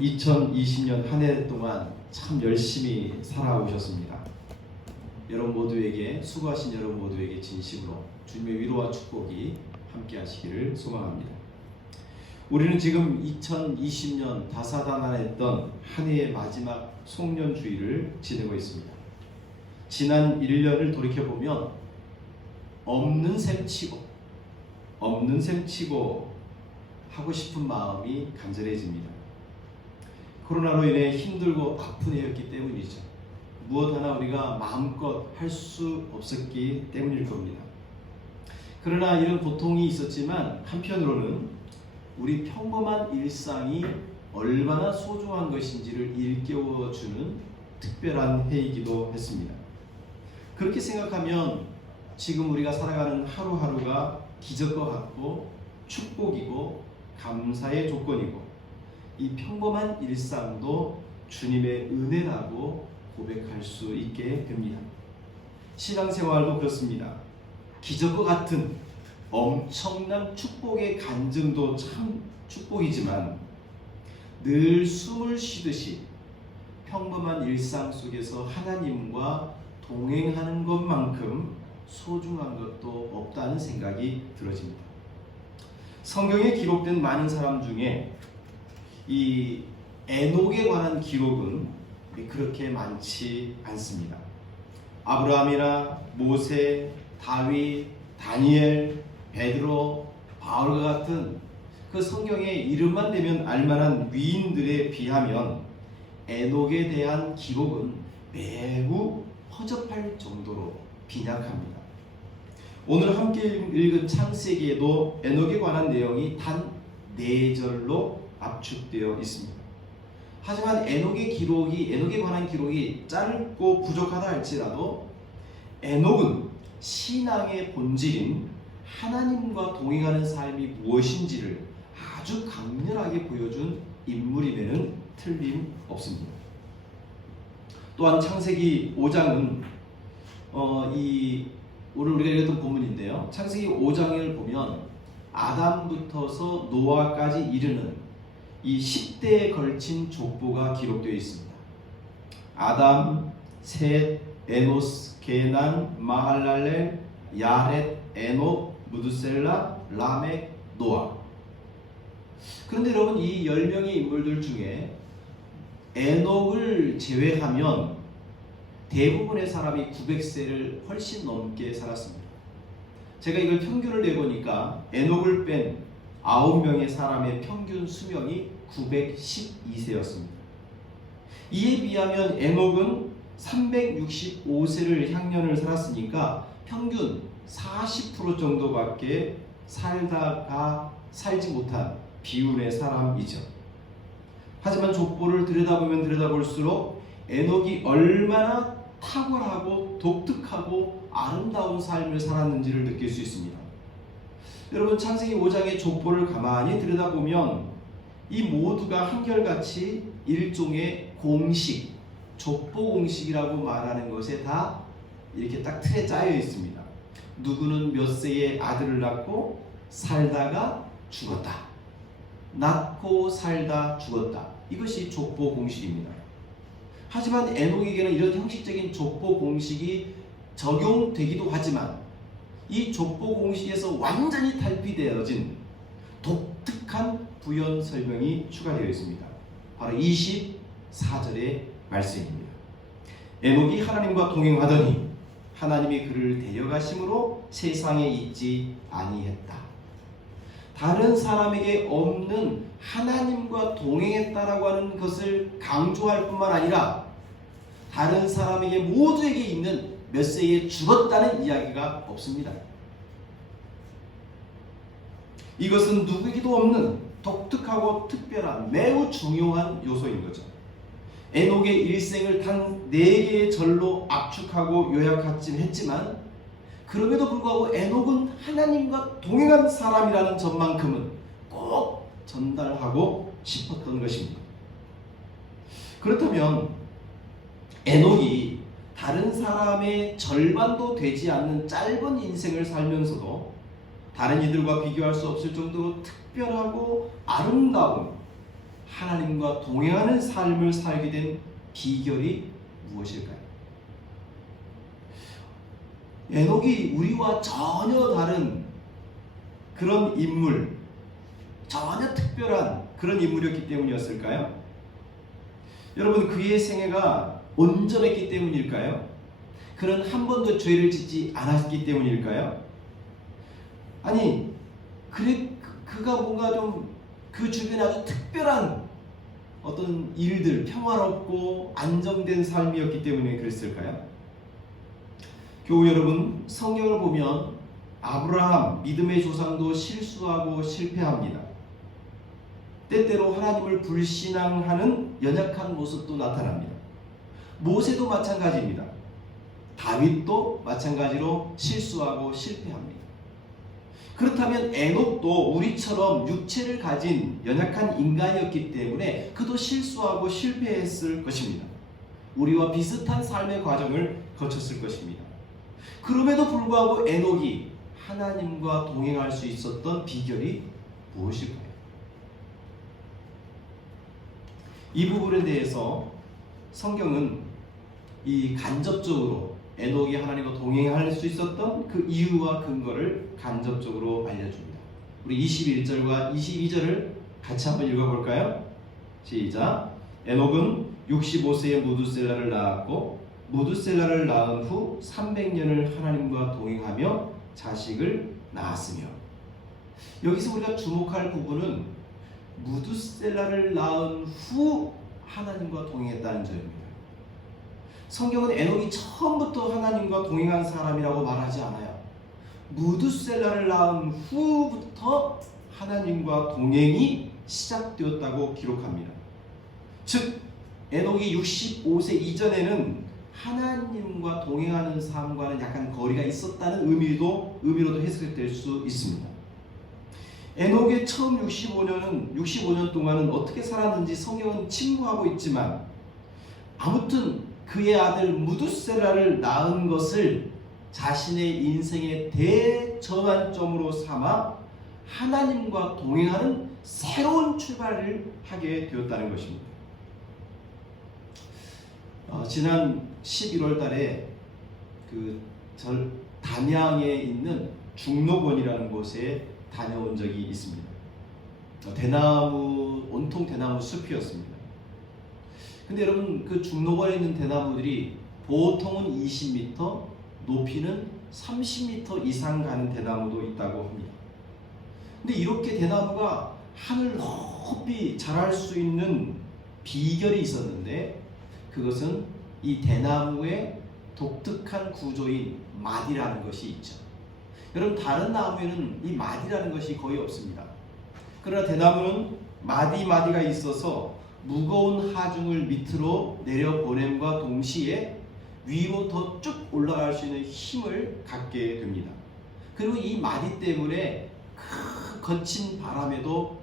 여러분 2020년 한 해 동안 참 열심히 살아오셨습니다. 여러분 모두에게 수고하신 여러분 모두에게 진심으로 주님의 위로와 축복이 함께 하시기를 소망합니다. 우리는 지금 2020년 다사다난했던 한 해의 마지막 송년주일을 지내고 있습니다. 지난 1년을 돌이켜보면 없는 셈 치고 하고 싶은 마음이 간절해집니다. 코로나로 인해 힘들고 아픈 해였기 때문이죠. 무엇 하나 우리가 마음껏 할 수 없었기 때문일 겁니다. 그러나 이런 고통이 있었지만 한편으로는 우리 평범한 일상이 얼마나 소중한 것인지를 일깨워주는 특별한 해이기도 했습니다. 그렇게 생각하면 지금 우리가 살아가는 하루하루가 기적과 같고 축복이고 감사의 조건이고 이 평범한 일상도 주님의 은혜라고 고백할 수 있게 됩니다. 신앙생활도 그렇습니다. 기적과 같은 엄청난 축복의 간증도 참 축복이지만 늘 숨을 쉬듯이 평범한 일상 속에서 하나님과 동행하는 것만큼 소중한 것도 없다는 생각이 들어집니다. 성경에 기록된 많은 사람 중에 이 에녹에 관한 기록은 그렇게 많지 않습니다. 아브라함이나 모세, 다윗, 다니엘, 베드로, 바울과 같은 그 성경의 이름만 대면 알만한 위인들에 비하면 에녹에 대한 기록은 매우 허접할 정도로 빈약합니다. 오늘 함께 읽은 창세기에도 에녹에 관한 내용이 단 4절로 압축되어 있습니다. 하지만 에녹에 관한 기록이 짧고 부족하다 할지라도 에녹은 신앙의 본질인 하나님과 동행하는 삶이 무엇인지를 아주 강렬하게 보여준 인물임에는 틀림없습니다. 또한 창세기 5장은 오늘 우리가 읽었던 본문인데요. 창세기 5장을 보면 아담부터서 노아까지 이르는 이 10대에 걸친 족보가 기록되어 있습니다. 아담, 셋, 에노스, 게난, 마할랄렐, 야렛, 에녹, 무드셀라, 라멕, 노아. 그런데 여러분 이 10명의 인물들 중에 에녹을 제외하면 대부분의 사람이 900세를 훨씬 넘게 살았습니다. 제가 이걸 평균을 내보니까 에녹을 뺀 9명의 사람의 평균 수명이 912세였습니다. 이에 비하면 에녹은 365세를 향년을 살았으니까 평균 40% 정도밖에 살지 못한 비운의 사람이죠. 하지만 족보를 들여다보면 들여다볼수록 에녹이 얼마나 탁월하고 독특하고 아름다운 삶을 살았는지를 느낄 수 있습니다. 여러분 창세기 5장의 족보를 가만히 들여다보면 이 모두가 한결같이 일종의 공식, 족보 공식이라고 말하는 것에 다 이렇게 딱 틀에 짜여 있습니다. 누구는 몇 세에 아들을 낳고 살다가 죽었다. 낳고 살다 죽었다. 이것이 족보 공식입니다. 하지만 에녹에게는 이런 형식적인 족보 공식이 적용되기도 하지만 이 족보 공식에서 완전히 탈피되어진 독특한 부연 설명이 추가되어 있습니다. 바로 24절의 말씀입니다. 에녹이 하나님과 동행하더니 하나님이 그를 데려가심으로 세상에 있지 아니했다. 다른 사람에게 없는 하나님과 동행했다라고 하는 것을 강조할 뿐만 아니라 다른 사람에게 모두에게 있는 몇 세에 죽었다는 이야기가 없습니다. 이것은 누구에게도 없는 독특하고 특별한 매우 중요한 요소인 거죠. 에녹의 일생을 단 4개의 절로 압축하고 요약했지만 그럼에도 불구하고 에녹은 하나님과 동행한 사람이라는 점만큼은 꼭 전달하고 싶었던 것입니다. 그렇다면 에녹이 다른 사람의 절반도 되지 않는 짧은 인생을 살면서도 다른 이들과 비교할 수 없을 정도로 특별하고 아름다운 하나님과 동행하는 삶을 살게 된 비결이 무엇일까요? 에녹이 우리와 전혀 다른 그런 인물, 전혀 특별한 그런 인물이었기 때문이었을까요? 여러분, 그의 생애가 온전했기 때문일까요? 그는 한 번도 죄를 짓지 않았기 때문일까요? 아니, 그가 뭔가 좀 그 주변에 아주 특별한 어떤 일들, 평화롭고 안정된 삶이었기 때문에 그랬을까요? 교우 여러분, 성경을 보면 아브라함, 믿음의 조상도 실수하고 실패합니다. 때때로 하나님을 불신앙하는 연약한 모습도 나타납니다. 모세도 마찬가지입니다. 다윗도 마찬가지로 실수하고 실패합니다. 그렇다면 에녹도 우리처럼 육체를 가진 연약한 인간이었기 때문에 그도 실수하고 실패했을 것입니다. 우리와 비슷한 삶의 과정을 거쳤을 것입니다. 그럼에도 불구하고 에녹이 하나님과 동행할 수 있었던 비결이 무엇일까요? 이 부분에 대해서 성경은 이 간접적으로 에녹이 하나님과 동행할 수 있었던 그 이유와 근거를 간접적으로 알려줍니다. 우리 21절과 22절을 같이 한번 읽어볼까요? 시작. 에녹은 65세에 무두셀라를 낳았고 무두셀라를 낳은 후 300년을 하나님과 동행하며 자식을 낳았으며. 여기서 우리가 주목할 부분은 무두셀라를 낳은 후 하나님과 동행했다는 점입니다. 성경은 에녹이 처음부터 하나님과 동행한 사람이라고 말하지 않아요. 무두셀라를 낳은 후부터 하나님과 동행이 시작되었다고 기록합니다. 즉 에녹이 65세 이전에는 하나님과 동행하는 삶과는 약간 거리가 있었다는 의미로도 해석될 수 있습니다. 에녹의 처음 65년 동안은 어떻게 살았는지 성경은 침묵하고 있지만, 아무튼 그의 아들 무두셀라를 낳은 것을 자신의 인생의 대전환점으로 삼아 하나님과 동행하는 새로운 출발을 하게 되었다는 것입니다. 지난 11월 달에 담양에 있는 중록원이라는 곳에 다녀온 적이 있습니다. 온통 대나무 숲이었습니다. 근데 여러분, 그 중록원에 있는 대나무들이 보통은 20m, 높이는 30m 이상 가는 대나무도 있다고 합니다. 근데 이렇게 대나무가 하늘 높이 자랄 수 있는 비결이 있었는데, 그것은 이 대나무의 독특한 구조인 마디라는 것이 있죠. 여러분, 다른 나무에는 이 마디라는 것이 거의 없습니다. 그러나 대나무는 마디가 있어서 무거운 하중을 밑으로 내려보냄과 동시에 위로 더 쭉 올라갈 수 있는 힘을 갖게 됩니다. 그리고 이 마디 때문에 거친 바람에도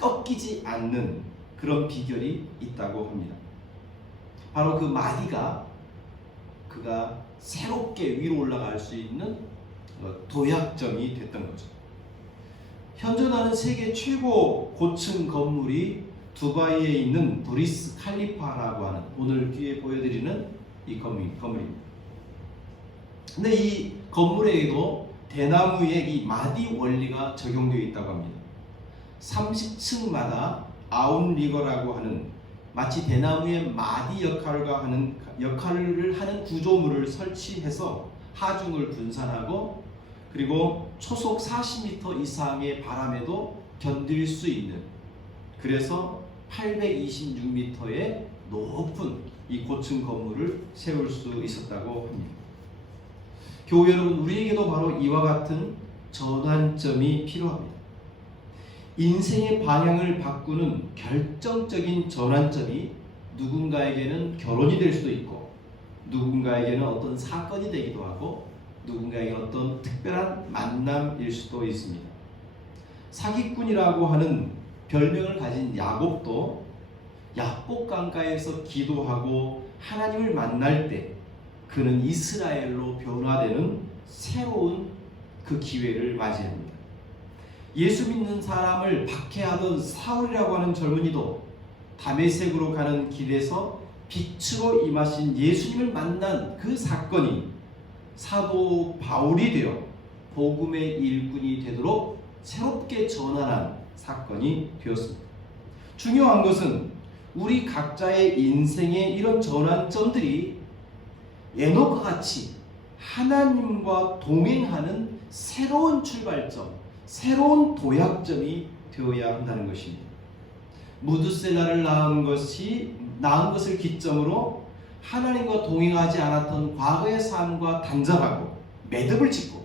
꺾이지 않는 그런 비결이 있다고 합니다. 바로 그 마디가 그가 새롭게 위로 올라갈 수 있는 도약점이 됐던 거죠. 현존하는 세계 최고 고층 건물이 두바이에 있는 브리스 칼리파라고 하는, 오늘 뒤에 보여드리는 이 건물입니다. 근데 이 건물에도 대나무의 이 마디 원리가 적용되어 있다고 합니다. 30층마다 아웃리거라고 하는, 마치 대나무의 마디 역할을 하는 구조물을 설치해서 하중을 분산하고, 그리고 초속 40m 이상의 바람에도 견딜 수 있는, 그래서 826m의 높은 이 고층 건물을 세울 수 있었다고 합니다. 교우 여러분, 우리에게도 바로 이와 같은 전환점이 필요합니다. 인생의 방향을 바꾸는 결정적인 전환점이 누군가에게는 결혼이 될 수도 있고, 누군가에게는 어떤 사건이 되기도 하고, 누군가에게는 어떤 특별한 만남일 수도 있습니다. 사기꾼이라고 하는 별명을 가진 야곱도 야곱 강가에서 기도하고 하나님을 만날 때 그는 이스라엘로 변화되는 새로운 그 기회를 맞이합니다. 예수 믿는 사람을 박해하던 사울이라고 하는 젊은이도 다메섹으로 가는 길에서 빛으로 임하신 예수님을 만난 그 사건이 사도 바울이 되어 복음의 일꾼이 되도록 새롭게 전환한 사건이 되었습니다. 중요한 것은 우리 각자의 인생의 이런 전환점들이 에녹과 같이 하나님과 동행하는 새로운 출발점, 새로운 도약점이 되어야 한다는 것입니다. 무드셀라를 낳은 것을 기점으로 하나님과 동행하지 않았던 과거의 삶과 단절하고 매듭을 짓고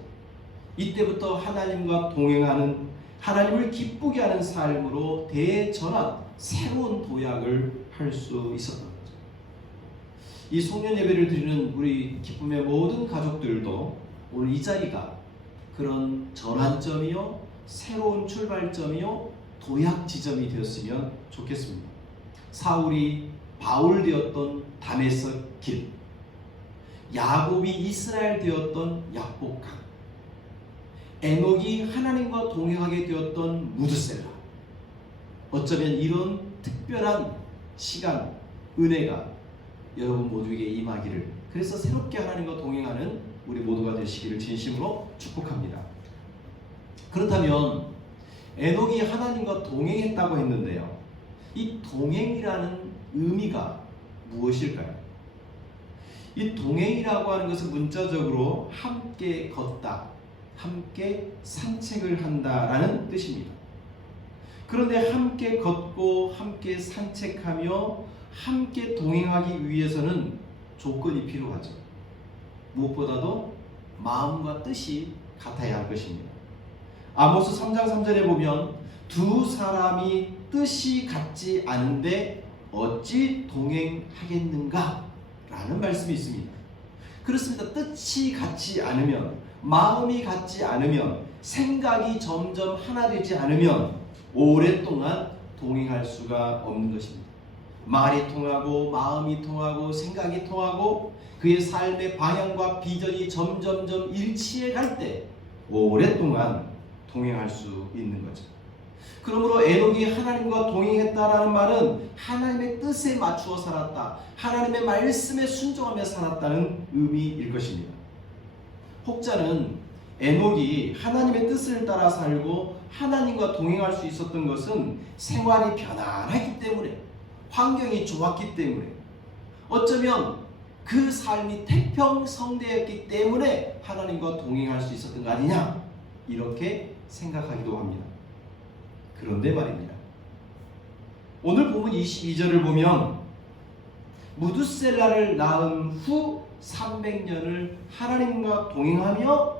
이때부터 하나님과 동행하는, 하나님을 기쁘게 하는 삶으로 대전환, 새로운 도약을 할 수 있었던 거죠. 이 송년 예배를 드리는 우리 기쁨의 모든 가족들도 오늘 이 자리가 그런 전환점이요, 새로운 출발점이요, 도약 지점이 되었으면 좋겠습니다. 사울이 바울 되었던 다메섹 길, 야곱이 이스라엘 되었던 약복강, 에녹이 하나님과 동행하게 되었던 무드셀라. 어쩌면 이런 특별한 시간, 은혜가 여러분 모두에게 임하기를, 그래서 새롭게 하나님과 동행하는 우리 모두가 되시기를 진심으로 축복합니다. 그렇다면 에녹이 하나님과 동행했다고 했는데요, 이 동행이라는 의미가 무엇일까요? 이 동행이라고 하는 것은 문자적으로 함께 걷다, 함께 산책을 한다라는 뜻입니다. 그런데 함께 걷고 함께 산책하며 함께 동행하기 위해서는 조건이 필요하죠. 무엇보다도 마음과 뜻이 같아야 할 것입니다. 아모스 3장 3절에 보면 두 사람이 뜻이 같지 않은데 어찌 동행하겠는가? 라는 말씀이 있습니다. 그렇습니다. 뜻이 같지 않으면, 마음이 같지 않으면, 생각이 점점 하나 되지 않으면 오랫동안 동행할 수가 없는 것입니다. 말이 통하고 마음이 통하고 생각이 통하고 그의 삶의 방향과 비전이 점점점 일치해 갈 때 오랫동안 동행할 수 있는 거죠. 그러므로 에녹이 하나님과 동행했다라는 말은 하나님의 뜻에 맞추어 살았다, 하나님의 말씀에 순종하며 살았다는 의미일 것입니다. 혹자는 에녹이 하나님의 뜻을 따라 살고 하나님과 동행할 수 있었던 것은 생활이 편안하기 때문에, 환경이 좋았기 때문에, 어쩌면 그 삶이 태평성대였기 때문에 하나님과 동행할 수 있었던 거 아니냐, 이렇게 생각하기도 합니다. 그런데 말입니다, 오늘 본문 22절을 보면 무드셀라를 낳은 후 300년을 하나님과 동행하며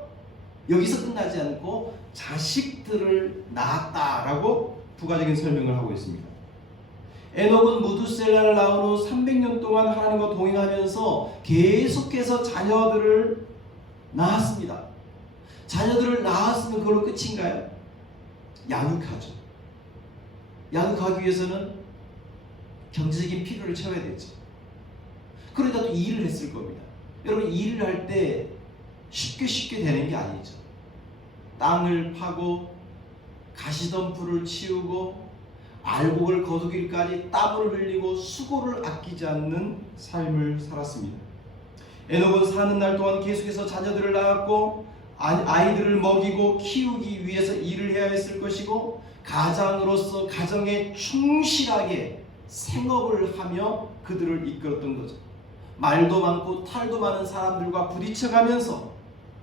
여기서 끝나지 않고 자식들을 낳았다라고 부가적인 설명을 하고 있습니다. 에녹은 무드셀라를 낳은 후 300년 동안 하나님과 동행하면서 계속해서 자녀들을 낳았습니다. 자녀들을 낳았으면 그걸로 끝인가요? 양육하죠. 양육하기 위해서는 경제적인 필요를 채워야 되죠. 그러니까 또 일을 했을 겁니다. 여러분, 일을 할 때 쉽게 되는 게 아니죠. 땅을 파고 가시덤불을 치우고 알곡을 거두기까지 땀을 흘리고 수고를 아끼지 않는 삶을 살았습니다. 에녹은 사는 날 동안 계속해서 자녀들을 낳았고 아이들을 먹이고 키우기 위해서 일을 해야 했을 것이고 가장으로서 가정에 충실하게 생업을 하며 그들을 이끌었던 거죠. 말도 많고 탈도 많은 사람들과 부딪혀가면서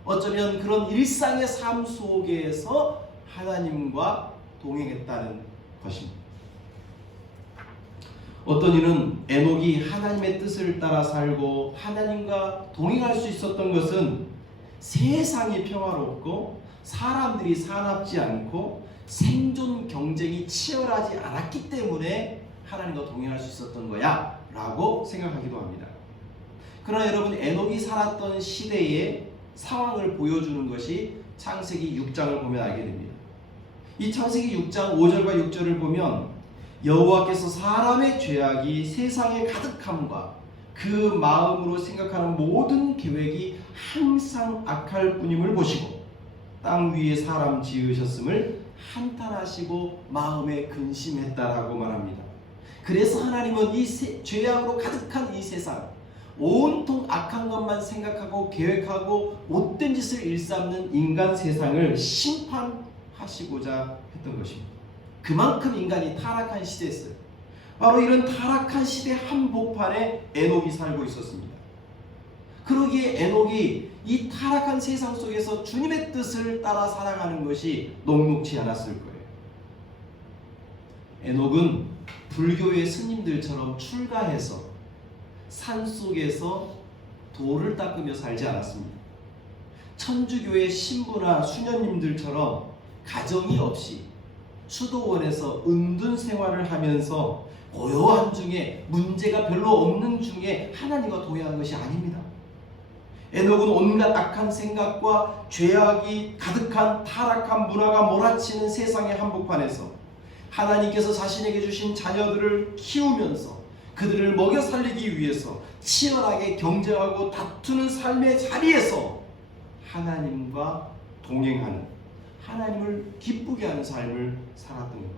어쩌면 그런 일상의 삶 속에서 하나님과 동행했다는 것입니다. 어떤 이는 에녹이 하나님의 뜻을 따라 살고 하나님과 동행할 수 있었던 것은 세상이 평화롭고 사람들이 사납지 않고 생존 경쟁이 치열하지 않았기 때문에 하나님과 동행할 수 있었던 거야 라고 생각하기도 합니다. 그러나 여러분, 에녹이 살았던 시대의 상황을 보여주는 것이 창세기 6장을 보면 알게 됩니다. 이 창세기 6장 5절과 6절을 보면 여호와께서 사람의 죄악이 세상에 가득함과 그 마음으로 생각하는 모든 계획이 항상 악할 뿐임을 보시고 땅 위에 사람 지으셨음을 한탄하시고 마음에 근심했다라고 말합니다. 그래서 하나님은 이 죄악으로 가득한 이 세상, 온통 악한 것만 생각하고 계획하고 못된 짓을 일삼는 인간 세상을 심판하시고자 했던 것입니다. 그만큼 인간이 타락한 시대였어요. 바로 이런 타락한 시대 한복판에 에녹이 살고 있었습니다. 그러기에 에녹이 이 타락한 세상 속에서 주님의 뜻을 따라 살아가는 것이 녹록지 않았을 거예요. 에녹은 불교의 스님들처럼 출가해서 산속에서 돌을 닦으며 살지 않았습니다. 천주교의 신부나 수녀님들처럼 가정이 없이 수도원에서 은둔 생활을 하면서 고요한 중에 문제가 별로 없는 중에 하나님과 동행한 것이 아닙니다. 에녹은 온갖 악한 생각과 죄악이 가득한 타락한 문화가 몰아치는 세상의 한복판에서 하나님께서 자신에게 주신 자녀들을 키우면서 그들을 먹여 살리기 위해서 치열하게 경쟁하고 다투는 삶의 자리에서 하나님과 동행하는, 하나님을 기쁘게 하는 삶을 살았던 거예요.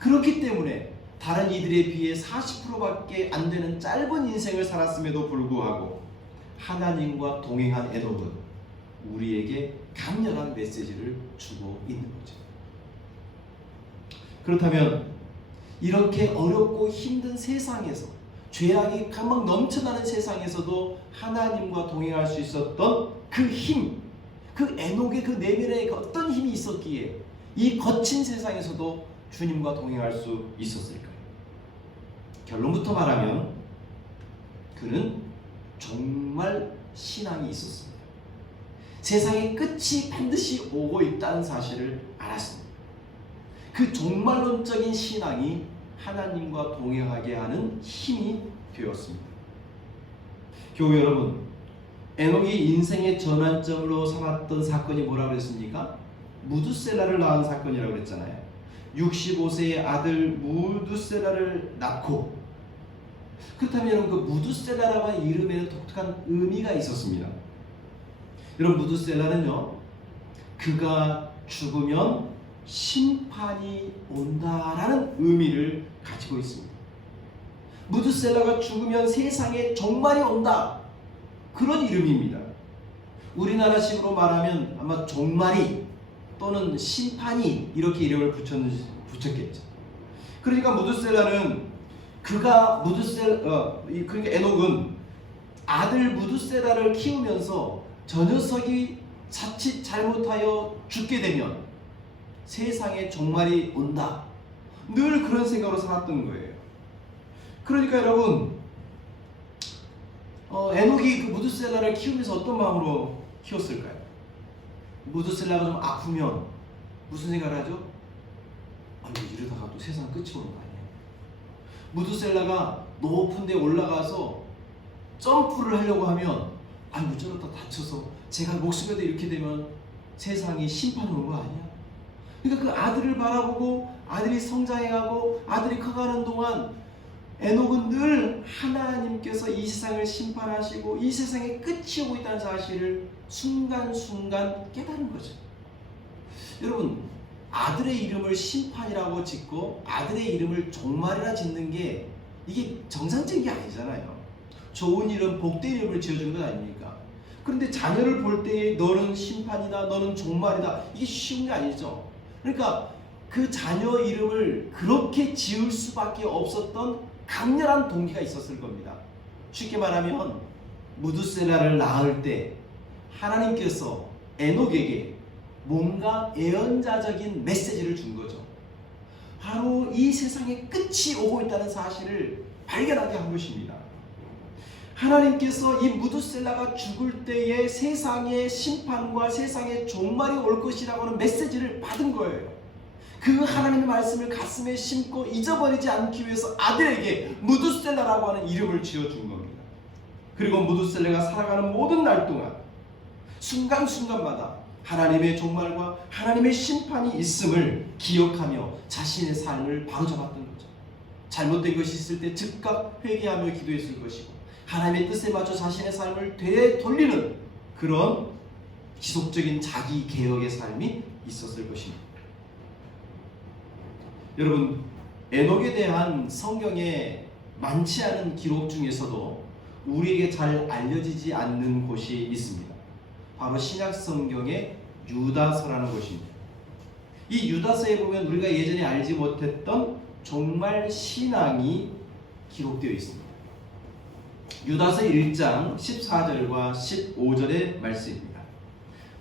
그렇기 때문에 다른 이들에 비해 40%밖에 안 되는 짧은 인생을 살았음에도 불구하고 하나님과 동행한 에녹은 우리에게 강렬한 메시지를 주고 있는 거죠. 그렇다면 이렇게 어렵고 힘든 세상에서, 죄악이 막 넘쳐나는 세상에서도 하나님과 동행할 수 있었던 그 힘, 그 에녹의 그 내면에 어떤 힘이 있었기에 이 거친 세상에서도 주님과 동행할 수 있었을까요? 결론부터 말하면 그는 정말 신앙이 있었습니다. 세상의 끝이 반드시 오고 있다는 사실을 알았습니다. 그 종말론적인 신앙이 하나님과 동행하게 하는 힘이 되었습니다. 교회 여러분, 에녹이 인생의 전환점으로 삼았던 사건이 뭐라고 그랬습니까? 무두셀라를 낳은 사건이라고 그랬잖아요. 65세의 아들 무두셀라를 낳고, 그렇다면 그 무두셀라라고 하는 이름에는 독특한 의미가 있었습니다. 여러분, 무두셀라는요, 그가 죽으면 심판이 온다라는 의미를 가지고 있습니다. 무두셀라가 죽으면 세상에 종말이 온다, 그런 이름입니다. 우리나라식으로 말하면 아마 종말이 또는 심판이 이렇게 이름을 붙였겠죠. 그러니까 무두셀라는 그러니까 에녹은 아들 무두셀라를 키우면서 저 녀석이 자칫 잘못하여 죽게 되면 세상에 종말이 온다, 늘 그런 생각으로 살았던 거예요. 그러니까 여러분, 에녹이 그 무두셀라를 키우면서 어떤 마음으로 키웠을까요? 무두셀라가 좀 아프면 무슨 생각을 하죠? 아이고, 이러다가 또 세상 끝이 오는 거 아니야? 무두셀라가 높은 데 올라가서 점프를 하려고 하면 아이고, 저러다 다쳐서 제가 목숨에도 이렇게 되면 세상이 심판 오는 거 아니야? 그러니까 그 아들을 바라보고 아들이 성장해가고 아들이 커가는 동안 에녹은 늘 하나님께서 이 세상을 심판하시고 이 세상에 끝이 오고 있다는 사실을 순간순간 깨달은 거죠. 여러분, 아들의 이름을 심판이라고 짓고 아들의 이름을 종말이라 짓는 게 이게 정상적인 게 아니잖아요. 좋은 이름, 복된 이름을 지어주는 건 아닙니까? 그런데 자녀를 볼 때에 너는 심판이다, 너는 종말이다, 이게 쉬운 게 아니죠. 그러니까 그 자녀 이름을 그렇게 지을 수밖에 없었던 강렬한 동기가 있었을 겁니다. 쉽게 말하면 무두셀라를 낳을 때 하나님께서 에녹에게 뭔가 예언자적인 메시지를 준 거죠. 바로 이 세상에 끝이 오고 있다는 사실을 발견하게 한 것입니다. 하나님께서 이 무두셀라가 죽을 때에 세상의 심판과 세상의 종말이 올 것이라고 하는 메시지를 받은 거예요. 그 하나님의 말씀을 가슴에 심고 잊어버리지 않기 위해서 아들에게 무두셀라라고 하는 이름을 지어준 겁니다. 그리고 무두셀라가 살아가는 모든 날 동안 순간순간마다 하나님의 종말과 하나님의 심판이 있음을 기억하며 자신의 삶을 바로잡았던 거죠. 잘못된 것이 있을 때 즉각 회개하며 기도했을 것이고 하나님의 뜻에 맞춰 자신의 삶을 되돌리는 그런 지속적인 자기 개혁의 삶이 있었을 것입니다. 여러분, 에녹에 대한 성경에 많지 않은 기록 중에서도 우리에게 잘 알려지지 않는 곳이 있습니다. 바로 신약 성경의 유다서라는 곳입니다. 이 유다서에 보면 우리가 예전에 알지 못했던 정말 신앙이 기록되어 있습니다. 유다서 1장 14절과 15절의 말씀입니다.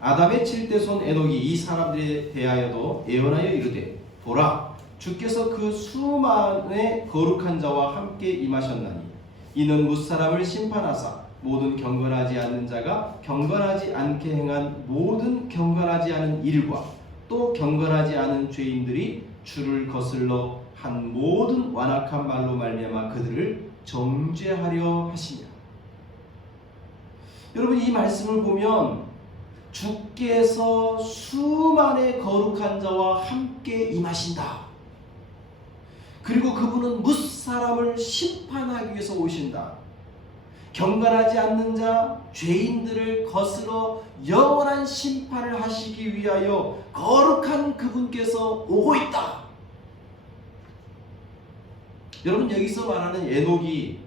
아담의 7대손 에녹이 이 사람들에 대하여도 예언하여 이르되 보라 주께서 그 수만의 거룩한 자와 함께 임하셨나니 이는 뭇사람을 심판하사 모든 경건하지 않는 자가 경건하지 않게 행한 모든 경건하지 않은 일과 또 경건하지 않은 죄인들이 주를 거슬러 한 모든 완악한 말로 말미암아 그들을 정죄하려 하시냐. 여러분 이 말씀을 보면 주께서 수만의 거룩한 자와 함께 임하신다. 그리고 그분은 뭇사람을 심판하기 위해서 오신다. 경건하지 않는 자, 죄인들을 거스러 영원한 심판을 하시기 위하여 거룩한 그분께서 오고 있다. 여러분 여기서 말하는 에녹이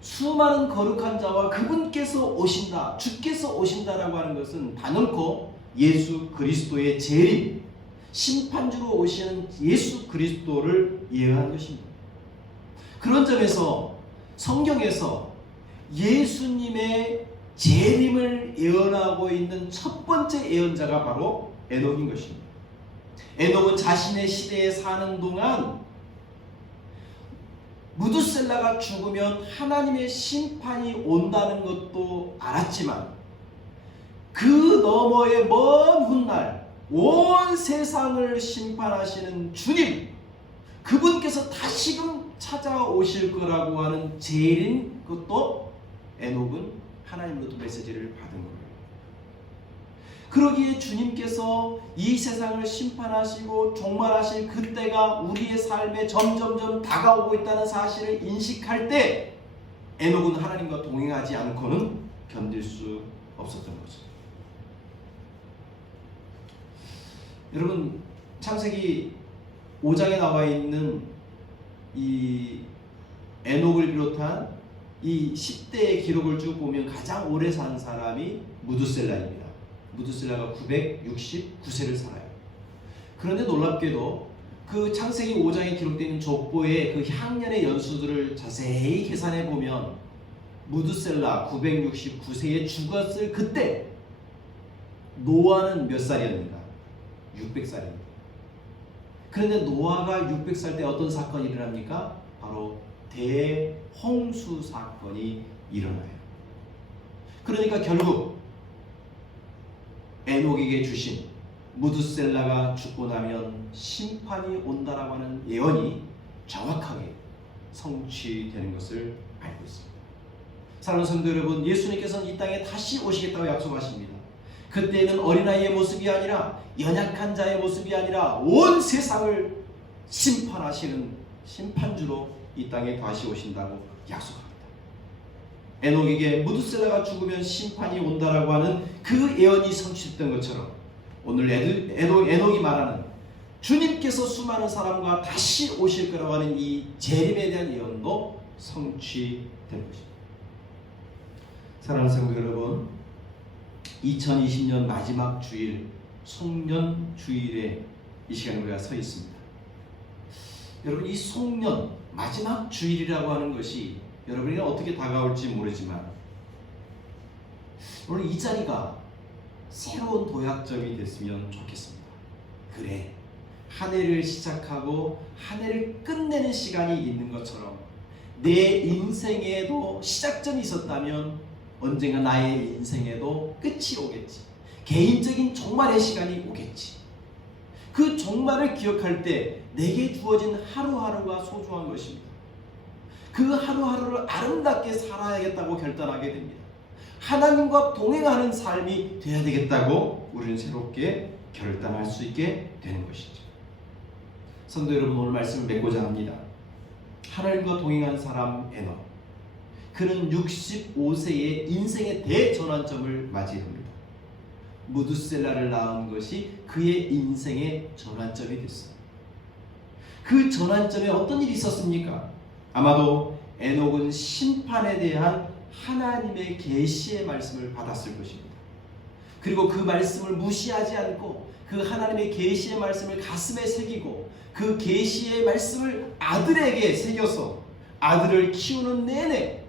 수많은 거룩한 자와 그분께서 오신다, 주께서 오신다라고 하는 것은 단언코 예수 그리스도의 재림, 심판주로 오시는 예수 그리스도를 예언한 것입니다. 그런 점에서 성경에서 예수님의 재림을 예언하고 있는 첫 번째 예언자가 바로 에녹인 것입니다. 에녹은 자신의 시대에 사는 동안 무두셀라가 죽으면 하나님의 심판이 온다는 것도 알았지만 그 너머의 먼 훗날 온 세상을 심판하시는 주님, 그분께서 다시금 찾아오실 거라고 하는 재림, 그것도 에녹은 하나님으로부터 메시지를 받은 거예요. 그러기에 주님께서 이 세상을 심판하시고 종말하실 그때가 우리의 삶에 점점점 다가오고 있다는 사실을 인식할 때 에녹은 하나님과 동행하지 않고는 견딜 수 없었던 거죠. 여러분 창세기 5장에 나와 있는 이 에녹을 비롯한 이 10대의 기록을 쭉 보면 가장 오래 산 사람이 무두셀라입니다. 무두셀라가 969세를 살아요. 그런데 놀랍게도 그 창세기 5장에 기록되어 있는 족보의 그 향년의 연수들을 자세히 계산해 보면 무두셀라 969세에 죽었을 그때 노아는 몇 살이었는가? 600살입니다. 그런데 노아가 600살 때 어떤 사건이 일어납니까? 바로 대홍수 사건이 일어나요. 그러니까 결국 에녹에게 주신 무두셀라가 죽고 나면 심판이 온다라고 하는 예언이 정확하게 성취되는 것을 알고 있습니다. 사랑하는 성도 여러분, 예수님께서는 이 땅에 다시 오시겠다고 약속하십니다. 그때는 어린아이의 모습이 아니라 연약한 자의 모습이 아니라 온 세상을 심판하시는 심판주로 이 땅에 다시 오신다고 약속합니다. 에녹에게 무두셀라가 죽으면 심판이 온다라고 하는 그 예언이 성취됐던 것처럼 오늘 에녹이 말하는 주님께서 수많은 사람과 다시 오실 거라고 하는 이 재림에 대한 예언도 성취된 것입니다. 사랑하는 성도 여러분, 2020년 마지막 주일 송년 주일에 이 시간에 우리가 서 있습니다. 여러분 이 송년 마지막 주일이라고 하는 것이 여러분이 어떻게 다가올지 모르지만 오늘 이 자리가 새로운 도약점이 됐으면 좋겠습니다. 그래, 한 해를 시작하고 한 해를 끝내는 시간이 있는 것처럼 내 인생에도 시작점이 있었다면 언젠가 나의 인생에도 끝이 오겠지. 개인적인 종말의 시간이 오겠지. 그 종말을 기억할 때 내게 주어진 하루하루가 소중한 것입니다. 그 하루하루를 아름답게 살아야겠다고 결단하게 됩니다. 하나님과 동행하는 삶이 되어야 되겠다고 우리는 새롭게 결단할 수 있게 되는 것이죠. 성도 여러분, 오늘 말씀을 맺고자 합니다. 하나님과 동행한 사람 에녹, 그는 65세의 인생의 대전환점을 맞이합니다. 무두셀라를 낳은 것이 그의 인생의 전환점이 됐습니다. 그 전환점에 어떤 일이 있었습니까? 아마도 에녹은 심판에 대한 하나님의 계시의 말씀을 받았을 것입니다. 그리고 그 말씀을 무시하지 않고 그 하나님의 계시의 말씀을 가슴에 새기고 그 계시의 말씀을 아들에게 새겨서 아들을 키우는 내내,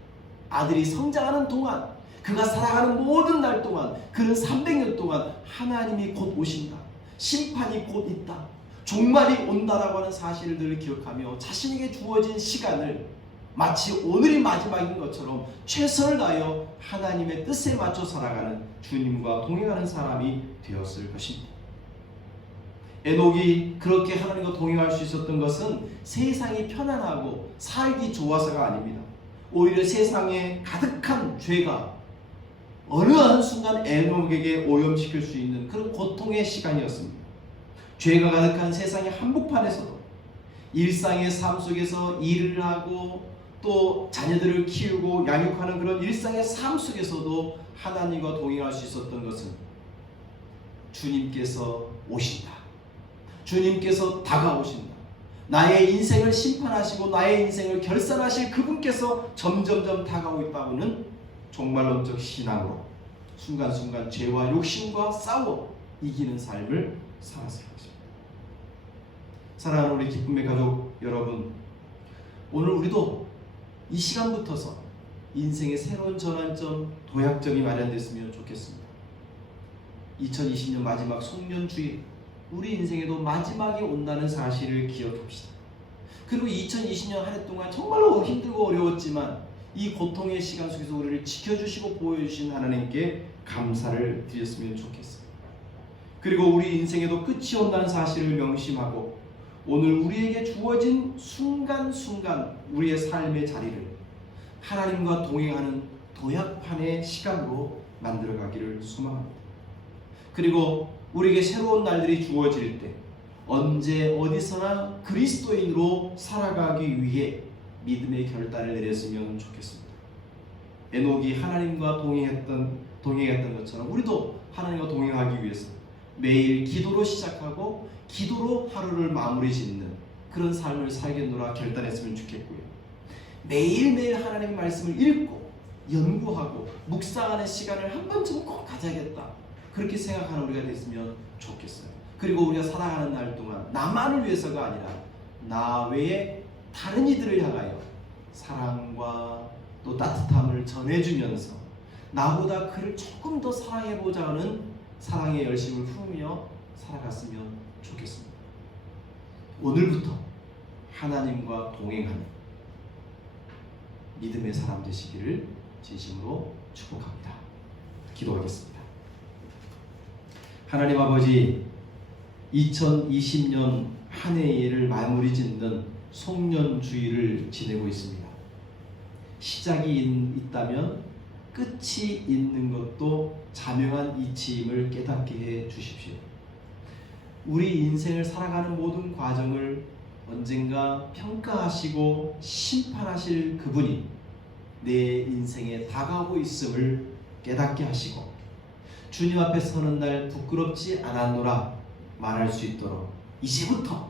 아들이 성장하는 동안, 그가 살아가는 모든 날 동안, 그는 300년 동안 하나님이 곧 오신다, 심판이 곧 있다, 종말이 온다라고 하는 사실을 늘 기억하며 자신에게 주어진 시간을 마치 오늘이 마지막인 것처럼 최선을 다하여 하나님의 뜻에 맞춰 살아가는, 주님과 동행하는 사람이 되었을 것입니다. 에녹이 그렇게 하나님과 동행할 수 있었던 것은 세상이 편안하고 살기 좋아서가 아닙니다. 오히려 세상에 가득한 죄가 어느 한순간 에녹에게 오염시킬 수 있는 그런 고통의 시간이었습니다. 죄가 가득한 세상의 한복판에서도 일상의 삶 속에서 일을 하고 또 자녀들을 키우고 양육하는 그런 일상의 삶 속에서도 하나님과 동행할 수 있었던 것은 주님께서 오신다, 주님께서 다가오신다, 나의 인생을 심판하시고 나의 인생을 결산하실 그분께서 점점점 다가오고 있다고는 종말론적 신앙으로 순간순간 죄와 욕심과 싸워 이기는 삶을 살았을 것입니다. 사랑하는 우리 기쁨의 가족 여러분, 오늘 우리도 이 시간부터서 인생의 새로운 전환점, 도약점이 마련됐으면 좋겠습니다. 2020년 마지막 송년주일, 우리 인생에도 마지막이 온다는 사실을 기억합시다. 그리고 2020년 한 해 동안 정말로 힘들고 어려웠지만 이 고통의 시간 속에서 우리를 지켜주시고 보호해주신 하나님께 감사를 드렸으면 좋겠습니다. 그리고 우리 인생에도 끝이 온다는 사실을 명심하고 오늘 우리에게 주어진 순간순간 우리의 삶의 자리를 하나님과 동행하는 도약판의 시간으로 만들어가기를 소망합니다. 그리고 우리에게 새로운 날들이 주어질 때 언제 어디서나 그리스도인으로 살아가기 위해 믿음의 결단을 내렸으면 좋겠습니다. 에녹이 하나님과 동행했던 것처럼 우리도 하나님과 동행하기 위해서 매일 기도로 시작하고 기도로 하루를 마무리 짓는 그런 삶을 살겠노라 결단했으면 좋겠고요. 매일매일 하나님의 말씀을 읽고 연구하고 묵상하는 시간을 한 번쯤 꼭 가져야겠다, 그렇게 생각하는 우리가 됐으면 좋겠어요. 그리고 우리가 살아가는 날 동안 나만을 위해서가 아니라 나 외에 다른 이들을 향하여 사랑과 또 따뜻함을 전해주면서 나보다 그를 조금 더 사랑해보자 하는 사랑의 열심을 품으며 살아갔으면 좋겠습니다. 오늘부터 하나님과 동행하는 믿음의 사람 되시기를 진심으로 축복합니다. 기도하겠습니다. 하나님 아버지, 2020년 한 해를 마무리 짓는 송년주일을 지내고 있습니다. 시작이 있다면 끝이 있는 것도 자명한 이치임을 깨닫게 해 주십시오. 우리 인생을 살아가는 모든 과정을 언젠가 평가하시고 심판하실 그분이 내 인생에 다가오고 있음을 깨닫게 하시고 주님 앞에 서는 날 부끄럽지 않았노라 말할 수 있도록 이제부터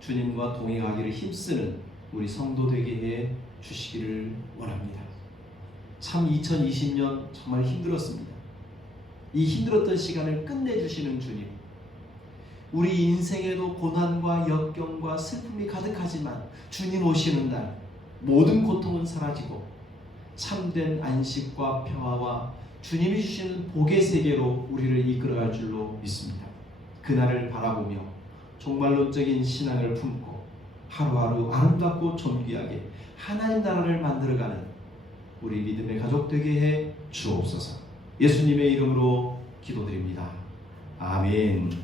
주님과 동행하기를 힘쓰는 우리 성도 되게 해 주시기를 원합니다. 참 2020년 정말 힘들었습니다. 이 힘들었던 시간을 끝내주시는 주님, 우리 인생에도 고난과 역경과 슬픔이 가득하지만 주님 오시는 날 모든 고통은 사라지고 참된 안식과 평화와 주님이 주시는 복의 세계로 우리를 이끌어갈 줄로 믿습니다. 그날을 바라보며 종말론적인 신앙을 품고 하루하루 아름답고 존귀하게 하나님 나라를 만들어가는 우리 믿음의 가족 되게 해 주옵소서. 예수님의 이름으로 기도드립니다. 아멘.